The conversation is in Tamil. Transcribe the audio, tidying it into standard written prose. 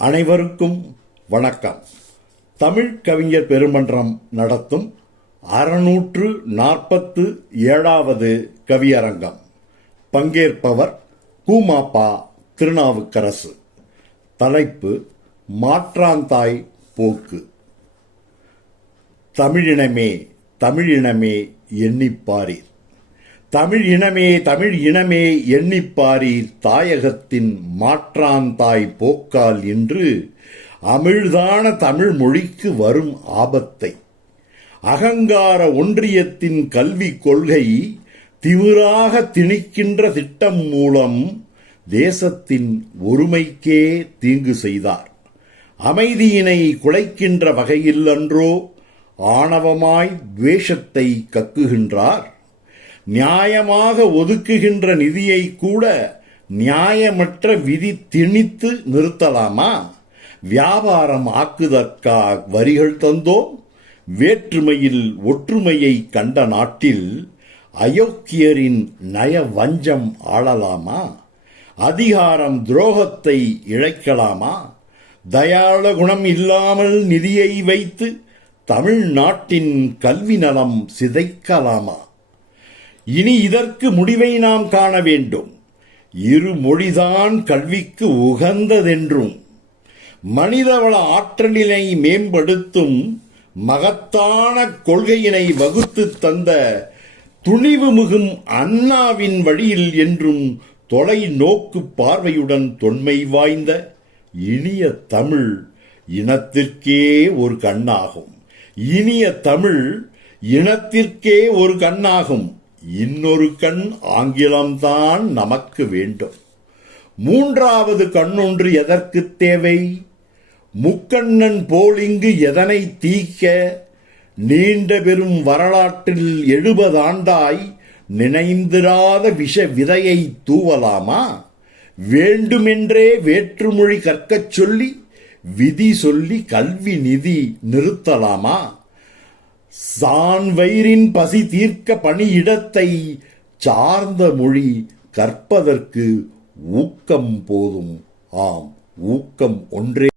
அனைவருக்கும் வணக்கம். தமிழ் கவிஞர் பெருமன்றம் நடத்தும் 647வது கவியரங்கம். பங்கேற்பவர் கு.மா.பா. திருநாவுக்கரசு. தலைப்பு மாற்றாந்தாய் போக்கு. தமிழினமே தமிழினமே எண்ணிப்பாரீர், தமிழ் இனமே எண்ணிப்பாரீர், தாயகத்தின் மாற்றாந்தாய் போக்கால் இன்று அமிழ்தான தமிழ் மொழிக்கு வரும் ஆபத்தை. அகங்கார ஒன்றியத்தின் கல்வி கொள்கை திமிராக திணிக்கின்ற திட்டம் மூலம் தேசத்தின் ஒருமைக்கே தீங்கு செய்தார். அமைதியினை குலைக்கின்ற வகையில் அன்றோ ஆணவமாய் துவேஷத்தை கக்குகின்றார். நியாயமாக ஒதுக்குகின்ற நிதியை கூட நியாயமற்ற விதி திணித்து நிறுத்தலாமா? வியாபாரம் ஆக்குதற்கா வரிகள் தந்தோம்? வேற்றுமையில் ஒற்றுமையை கண்ட நாட்டில் அயோக்கியரின் நய வஞ்சம் ஆளலாமா? அதிகாரம் துரோகத்தை இழைக்கலாமா? தயாள குணம் இல்லாமல் நிதியை வைத்து தமிழ்நாட்டின் கல்வி நலம் சிதைக்கலாமா? இனி இதற்கு முடிவை நாம் காண வேண்டும். இருமொழிதான் கல்விக்கு உகந்ததென்றும் மனிதவள ஆற்றலினை மேம்படுத்தும் மகத்தான கொள்கையினை வகுத்து தந்த துணிவு மிகும் அண்ணாவின் வழியில் என்றும் தொலைநோக்கு பார்வையுடன் தொன்மை வாய்ந்த இனிய தமிழ் இனத்திற்கே ஒரு கண்ணாகும். இனிய தமிழ் இனத்திற்கே ஒரு கண்ணாகும். இன்னொரு கண் ஆங்கிலம்தான் நமக்கு வேண்டும். மூன்றாவது கண்ணொன்று எதற்கு தேவை? முக்கண்ணன் போலிங்கு எதனை தீக்க? நீண்ட பெரும் வரலாற்றில் 70 ஆண்டாய் நினைந்திராத விஷ விதையை தூவலாமா? வேண்டுமென்றே வேற்றுமொழி கற்கச் சொல்லி விதி சொல்லி கல்வி நிதி நிறுத்தலாமா? சான்வயிறின் பசி தீர்க்க பணியிடத்தை சார்ந்த மொழி கற்பதற்கு ஊக்கம் போதும். ஆம், ஊக்கம் ஒன்றே